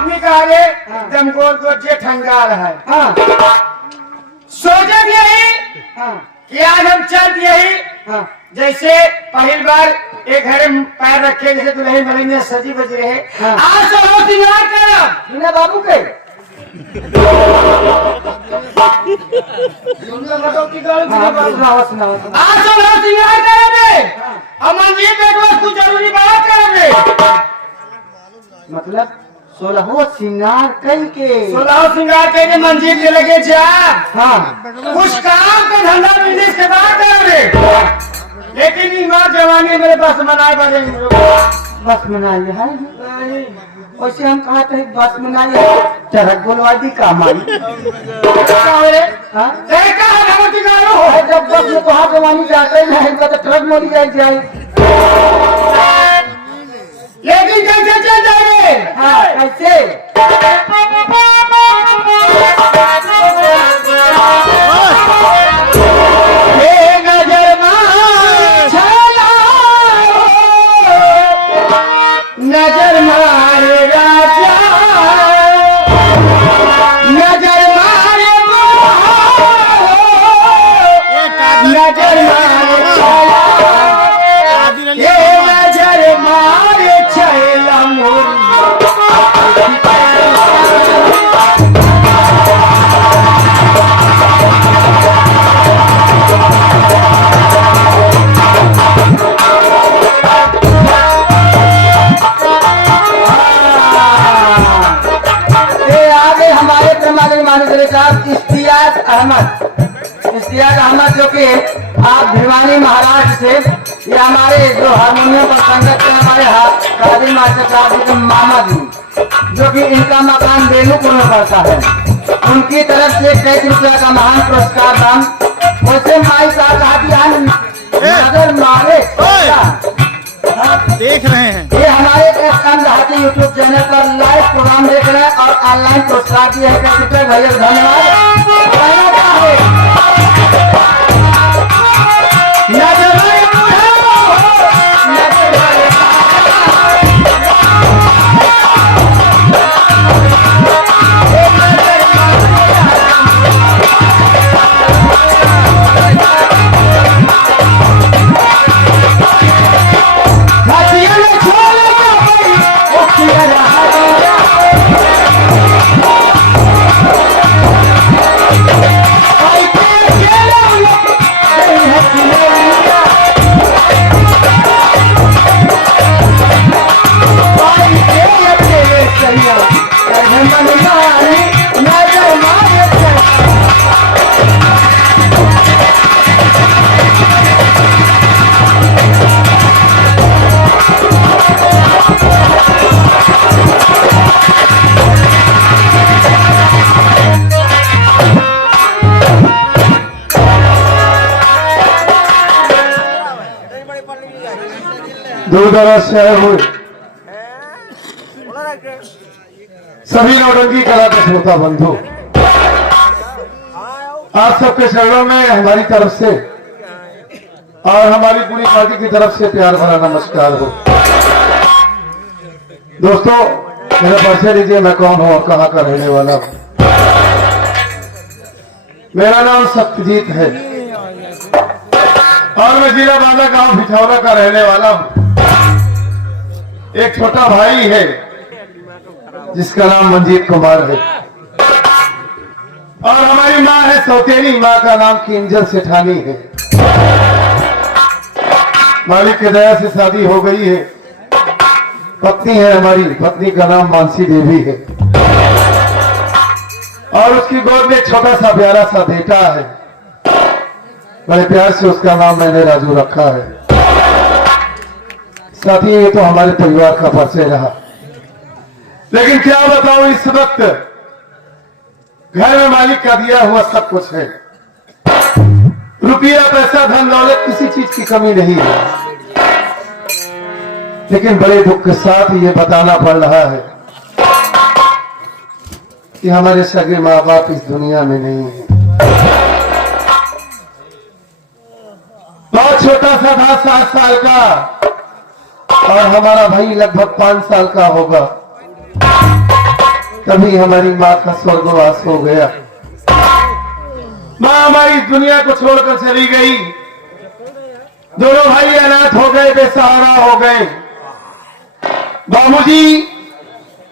आदमी का आगे एकदम गोल गोल जे ठंगार है। हाँ सोचा यही हाँ कि आज हम चल यही हाँ जैसे पहली बार एक घरे पैर रखे जैसे दुल्हन मलैया सजी बज रहे। हाँ। आज सब श्रृंगार करब बिना बाबू के सुनाओ सुनाओ आज सब श्रृंगार करब और मंजीर बेटवा कुछ जरूरी बात करब। मतलब 16 श्रृंगार कई के 16 श्रृंगार के मंजीर के लगे जा। हाँ कुछ काम का धंधा बिजनेस के बाद करब लेकिन ये माँ जवानी मेरे बस मनाए बारे बस मनाइए है वैसे हम कहा थे बस मनाइए चरक गोलवादी का मारी हाँ जब बस में तो हाथ जवानी जाते ही है तो ट्रक मोड़ी जाए लेकिन कैसे चल जाएंगे। हाँ कैसे नजर मारे राजा नजर मारे नजर मारे ये नजर मारे छैला मोरी। इश्तियाक अहमद जो कि आप भिवानी महाराष्ट्र से ये हमारे जो हारमोनियम पर संगत के हमारे काजी मास्टर साहब जी के मामा जी जो कि इनका मकान बेलूपुर में पड़ता है उनकी तरफ से कई रुपया का महान पुरस्कार दान वैसे माई का कहा नजर मारे देख रहे हैं ये हमारे यूट्यूब चैनल पर लाइव प्रोग्राम देख रहे हैं और ऑनलाइन पुरस्कार दिए हैं कृपया भैया धन्यवाद। दूर दराज से आए हुए सभी नौटंकी कला के श्रोता बंधु आप सबके चरणों में हमारी तरफ से और हमारी पूरी पार्टी की तरफ से प्यार भरा नमस्कार हो। दोस्तों मेरा परिचय लीजिए, मैं कौन हूं और कहां का रहने वाला हूं। मेरा नाम सत्यजीत है और मैं जिला बांदा गांव भिठौरा का रहने वाला हूं। एक छोटा भाई है जिसका नाम मंजीत कुमार है और हमारी माँ है सौतेली, माँ का नाम किंजल सेठानी है। मालिक की दया से शादी हो गई है। पत्नी है हमारी, पत्नी का नाम मानसी देवी है और उसकी गोद में एक छोटा सा प्यारा सा बेटा है। बड़े प्यार से उसका नाम मैंने राजू रखा है। साथी ये तो हमारे परिवार का परिचय रहा, लेकिन क्या बताऊं इस वक्त घर में मालिक का दिया हुआ सब कुछ है। रुपया पैसा धन दौलत किसी चीज की कमी नहीं है, लेकिन बड़े दुख के साथ ये बताना पड़ रहा है कि हमारे सगे माँ बाप इस दुनिया में नहीं है। बहुत छोटा सा था, 7 साल का, और हमारा भाई लगभग 5 साल का होगा। तभी हमारी माँ का स्वर्गवास हो गया। माँ हमारी दुनिया को छोड़कर चली गई। दोनों भाई अनाथ हो गए, बेसहारा हो गए। बाबूजी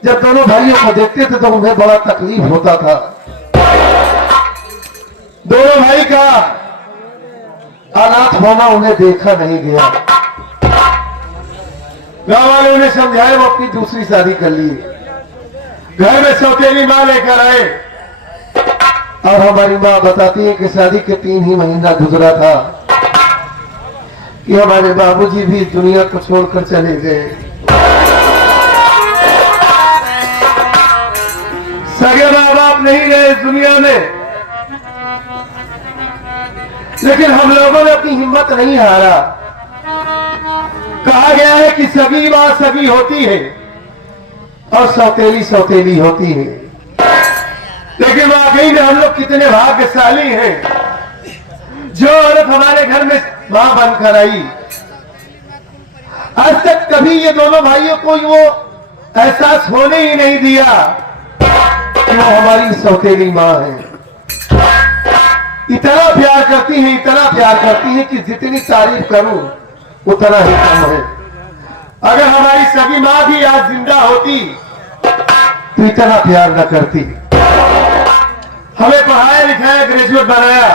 जब दोनों भाइयों को देखते थे तो उन्हें बड़ा तकलीफ होता था। दोनों भाई का अनाथ होना उन्हें देखा नहीं गया। गांव वाले उन्हें समझाए, वो अपनी दूसरी शादी कर ली। घर में सौतेली माँ लेकर आए और हमारी माँ बताती है कि शादी के 3 ही महीना गुजरा था कि हमारे बाबूजी भी दुनिया को छोड़कर चले गए। सगे माँ बाप नहीं रहे दुनिया में, लेकिन हम लोगों ने अपनी हिम्मत नहीं हारा। कहा गया है कि सगी माँ सगी होती है और सौतेली सौतेली होती है, लेकिन वाकई में हम लोग कितने भाग्यशाली हैं जो औरत हमारे घर में मां बनकर आई। आज तक कभी ये दोनों भाइयों को वो एहसास होने ही नहीं दिया कि वो हमारी सौतेली मां है। इतना प्यार करती है, इतना प्यार करती है कि जितनी तारीफ करूं उतना ही कम है। अगर हमारी सगी मां भी आज जिंदा होती तो इतना प्यार न करती। हमें पढ़ाया लिखाया, ग्रेजुएट बनाया,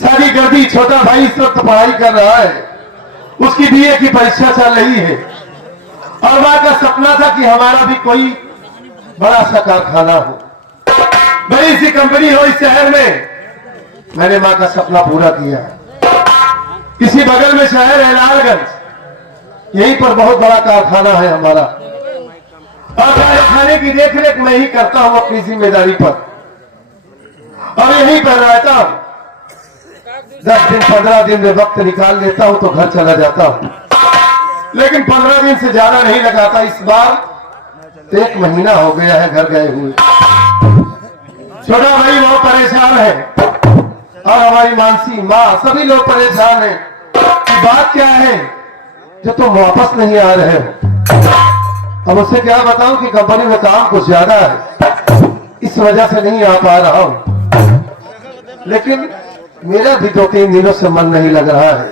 शादी कर दी। छोटा भाई इस वक्त पढ़ाई कर रहा है, उसकी बीए की परीक्षा चल रही है और मां का सपना था कि हमारा भी कोई बड़ा सा कारखाना हो, बड़ी सी कंपनी हो इस शहर में। मैंने मां का सपना पूरा किया। इसी बगल में शहर है लालगंज, यहीं पर बहुत बड़ा कारखाना है हमारा और कारखाने की देखरेख मैं ही करता हूं अपनी जिम्मेदारी पर और यहीं पर रहता हूं। 10 दिन 15 दिन में वक्त निकाल लेता हूं तो घर चला जाता हूं, लेकिन 15 दिन से ज्यादा नहीं लगाता। इस बार 1 महीना हो गया है घर गए हुए। छोटा भाई बहुत परेशान है और हमारी मानसी माँ सभी लोग परेशान हैं कि बात क्या है जो तुम वापस नहीं आ रहे हो। अब उसे क्या बताऊं कि कंपनी में काम कुछ ज्यादा है, इस वजह से नहीं आ पा रहा हूं। लेकिन मेरा भी 2-3 दिनों से मन नहीं लग रहा है।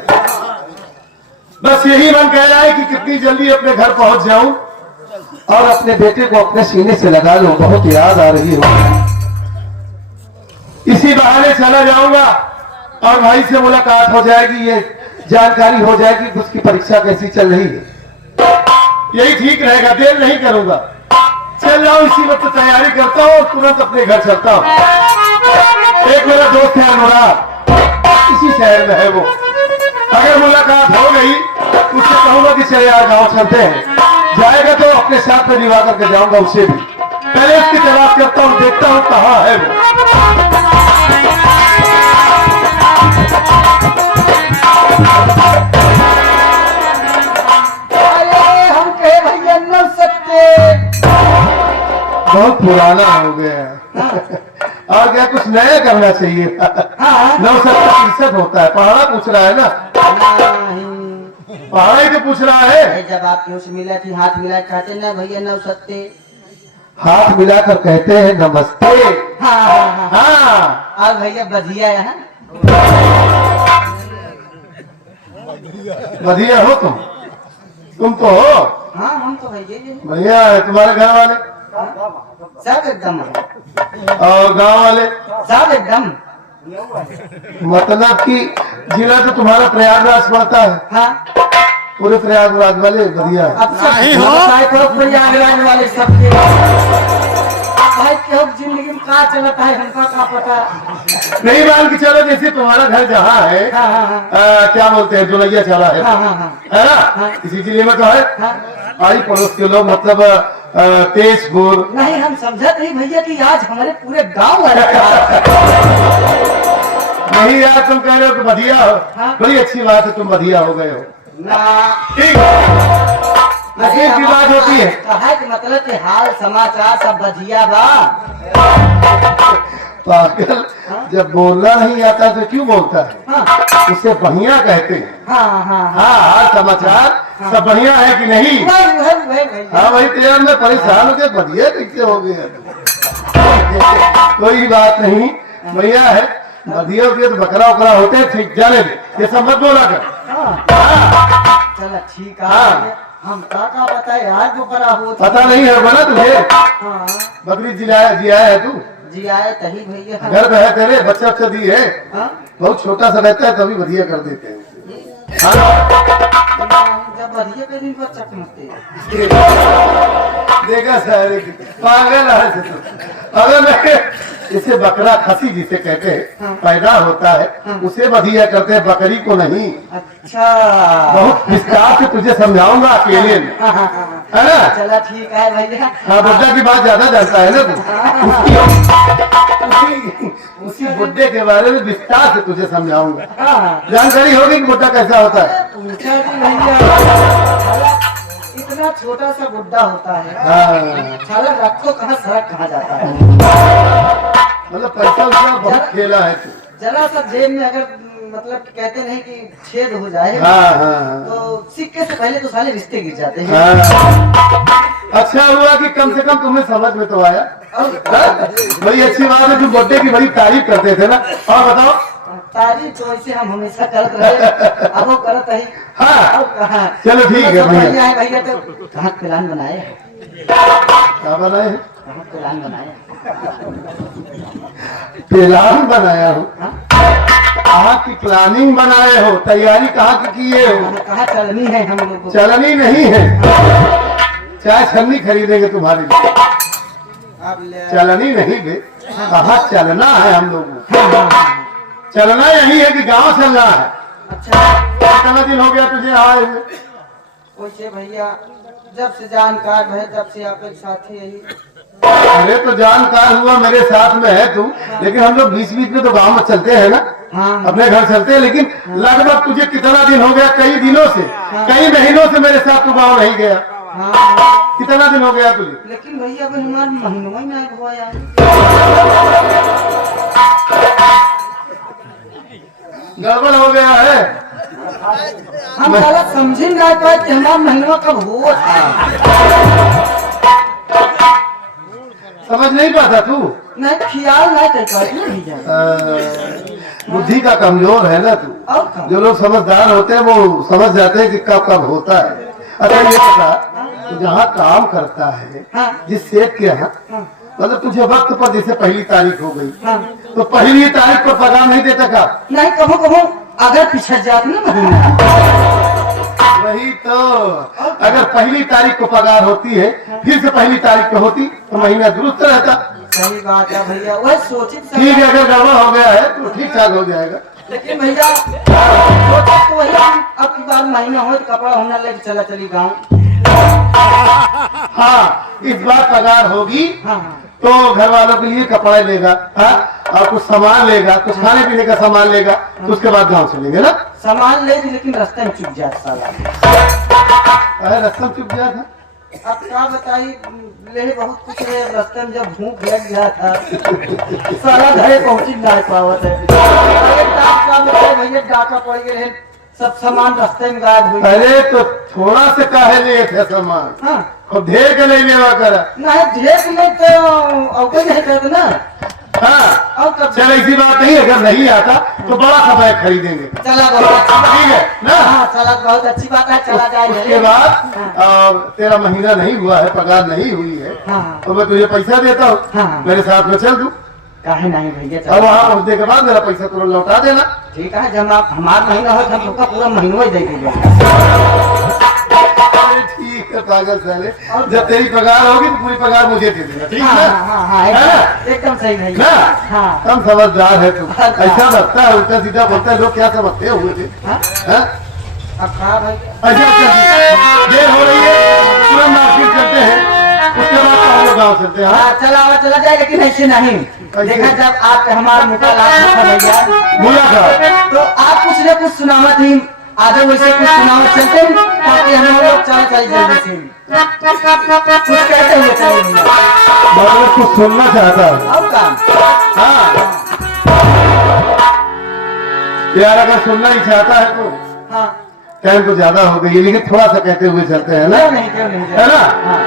बस यही मन कह रहा है कि कितनी जल्दी अपने घर पहुंच जाऊं और अपने बेटे को अपने सीने से लगा लूं। बहुत याद आ रही है। इसी बहाने चला जाऊंगा और भाई से मुलाकात हो जाएगी, ये जानकारी हो जाएगी कि उसकी परीक्षा कैसी चल रही है। यही ठीक रहेगा, देर नहीं करूंगा। चल जाऊं, इसी वक्त तैयारी करता हूं और तुरंत अपने घर चलता हूं। एक मेरा दोस्त है अनुराग, इसी शहर में है वो। अगर मुलाकात हो गई उससे कहूंगा कि चले यार गाँव चलते हैं। जाएगा तो अपने साथ में दिवा करके जाऊंगा उसे भी। पहले उसकी तलाश करता हूं, देखता हूं कहाँ है वो। अरे हम कहे भैया न सकते, बहुत पुराना हो गया और क्या कुछ नया करना चाहिए। 967 होता है। पहाड़ा पूछ रहा है ना, पहाड़ा ही तो पूछ रहा है। जब आप उससे मिला थी हाथ मिला कहते ना भैया न सकते, हाथ मिलाकर कहते हैं नमस्ते। हाँ हाँ हाँ हाँ और भैया बधिया है। बढ़िया हो तुम तो हो। हाँ हम तो भैया बढ़िया है। तुम्हारे घर वाले सब एकदम और गांव वाले सब एकदम। मतलब कि जिला तो तुम्हारा प्रयागराज पड़ता है। हाँ पूरे प्रयागराज वाले बढ़िया है। अब सब प्रयागराज वाले सबके भाई क्यों जिंदगी में कहा चलता है हमका क्या पता। नहीं मान के चलो, जैसे तुम्हारा घर जहाँ है हाँ हाँ हाँ क्या बोलते हैं दुलैया चला है, हाँ हाँ हाँ है ना? इसी जिले में तो है। आई पड़ोस के लोग मतलब तेजपुर। नहीं हम समझा नहीं भैया कि आज हमारे पूरे गांव वाले नहीं यार, तुम कह रहे हो कि बढ़िया हो। हाँ। बड़ी अच्छी बात है, तुम बढ़िया हो गए हो। ठीक नसीब की बात होती है। कहा कि मतलब कि हाल समाचार सब बढ़िया बा। पागल, जब बोलना नहीं आता तो क्यों बोलता है? हाँ उसे बढ़िया कहते हैं। हाँ हाँ हाँ हाल समाचार सब बढ़िया है कि नहीं? हाँ भाई तेरा मैं परेशान हो गया, बढ़िया कैसे हो गया? कोई बात नहीं भैया है बधिया उधिया तो बकरा उकरा होते हैं, ठीक जाने दे, ये सब मत बोला कर। चला ठीक हाँ। है, हम का बताए आज जो बड़ा हो पता नहीं है बना तुझे हाँ बकरी जिया है तू, जी आए तही भैया घर है तेरे, बच्चा अच्छा दी है, हाँ? बहुत छोटा सा रहता है तभी बढ़िया कर देते हैं। हाँ? जब बढ़िया पे दिन पर चकमकते देखा सारे पागल है तू। अगर मैं इसे बकरा खसी जिसे कहते हैं पैदा होता है उसे बधिया करते हैं, बकरी को नहीं। अच्छा बहुत विस्तार से तुझे समझाऊंगा अकेले में, है ना? चला ठीक है भैया। हाँ बुड्ढा की बात ज्यादा जानता है ना तू, उसी बुड्ढे के बारे में विस्तार से तुझे समझाऊंगा, हाँ जानकारी होगी कि बुड्ढा कैसा होता है। पूछा भी भैया इतना छोटा सा गुड्डा होता है, हाँ साला रखो कहाँ सड़क कहाँ जाता है। मतलब पैसा उसका बहुत खेला है तू। जरा सा जेब में अगर मतलब कहते नहीं कि छेद हो जाए हाँ हाँ तो सिक्के से पहले तो साले रिश्ते गिर जाते हैं। हाँ। अच्छा हुआ कि कम से कम तुम्हें समझ में तो आया। बड़ी अच्छी बात है, तुम बुड्ढे की बड़ी तारीफ करते थे ना। और बताओ तारीफ तो ऐसे हम हमेशा करते रहे, अब वो करते ही। हाँ अब कहाँ चलो ठीक है भैया। है भैया तो कहाँ प्लान बनाए, क्या बनाए हैं? कहाँ प्लान बनाए, प्लान बनाया हो, कहाँ की प्लानिंग बनाए हो, तैयारी कहाँ की किए हो? कहाँ चलनी है हम लोग को। चलनी नहीं है, चाय छन्नी खरीदेंगे तुम्हारे लिए, अब ले चलनी नहीं बे, कहाँ चलना है हम लोगों को। चलना यही है कि गांव चलना है। अच्छा कितना दिन हो गया तुझे आए हुए? वैसे भैया जब से जानकार है तब से आप एक साथी यही। अरे तो जानकार हुआ मेरे साथ में है तू, लेकिन हम लोग बीच बीच में तो गांव में चलते हैं ना, हाँ अपने घर चलते हैं। लेकिन लगभग तुझे कितना दिन हो गया? कई दिनों से, कई महीनों से मेरे साथ तू गाँव नहीं गया। हाँ कितना दिन हो गया तुझे? लेकिन भैया अब हमारे महीनों में आए हुआ यार। गड़बड़ हो गया है। हम गलत समझे ना पाए कि हमारा महीनों कब हुआ था। समझ नहीं पाता तू? नहीं ख्याल नहीं कर पाए भैया। बुद्धि का कमजोर है ना तू। और कब? जो लोग समझदार होते हैं वो समझ जाते हैं कि कब कब होता है। अच्छा ये पता, तू जहाँ काम करता है हाँ। जिस सेठ के यहाँ, हाँ। मतलब तुझे वक्त पर जैसे पहली तारीख हो गई हाँ। तो पहली तारीख पर पगार नहीं देता का? नहीं कभो कभो अगर पिछड़ जात ना महीना। वही तो, अगर पहली तारीख को पगार होती है फिर से पहली तारीख को होती तो महीना दुरुस्त रहता। सही बात है भैया, वह सोचित ठीक है, अगर गड़बड़ हो गया है तो ठीक ठाक हो जाएगा। लेकिन भैया सोचित तो वही अब की बार महीना हो तो कपड़ा होना लेके चला चली गाँव। हाँ इस बार पगार होगी हाँ तो घर वालों के लिए कपड़े लेगा, हाँ, और कुछ सामान लेगा, कुछ खाने पीने का सामान लेगा, तो उसके बाद गांव चलेंगे ना। सामान ले ली लेकिन रास्ते में चुप जाता साला। अरे रास्ता में चुप गया था। अब क्या बताई ले बहुत कुछ है, रास्ते में जब भूख लग गया था सारा घरे पहुंची नहीं पावत है। अरे डाका में भैया डाका पड़ गए रहे, सब सामान रास्ते में गायब हुई। अरे तो थोड़ा से काहे लिए थे सामान, हाँ और ढेर के नहीं लेवा करा। नहीं ढेर में तो अवकल नहीं करते ना। हाँ और कब चल ऐसी बात नहीं, अगर नहीं आता तो बड़ा सा बैग खरीदेंगे। चला बहुत अच्छी बात ठीक है ना। हाँ चला बहुत अच्छी बात है, चला जाए उसके बाद तेरा महीना नहीं हुआ है, पगार नहीं हुई है, हाँ तो मैं तुझे पैसा देता हूँ, हाँ। मेरे साथ में चल तू, काहे नहीं भैया और चला। वहाँ पहुँचने के बाद मेरा पैसा तुरंत लौटा देना। ठीक है जब आप हमारा महीना हो हम लोग का पूरा महीना ही दे दीजिए। अरे ठीक है पागल साले, जब तेरी पगार होगी तो पूरी पगार मुझे दे देना, ठीक हाँ है हाँ हाँ है ना? एकदम सही ना भैया। हाँ हम समझदार है तू, हाँ। ऐसा लगता है उल्टा सीधा बोलता है, लोग क्या समझते हुए थे? हाँ? हाँ? अब कहा भैया अच्छा देर हो रही है, तुरंत मार्केट चलते हैं, उसके बाद हम लोग गाँव चलते हैं। हाँ? हाँ चला जाए लेकिन ऐसे नहीं। देखा जब आप हमारा मुकालात था भैया बोला था तो आप कुछ न कुछ सुनावत ही आधे वैसे कुछ सुनावत चलते ताकि हम लोग चल जल्दी से कुछ कहते हुए चले भैया। मतलब कुछ सुनना चाहता है। अब काम हाँ यार, अगर सुनना ही चाहता है तो हाँ टाइम तो ज्यादा हो गई है, लेकिन थोड़ा सा कहते हुए चलते हैं ना, क्यों नहीं है ना? हाँ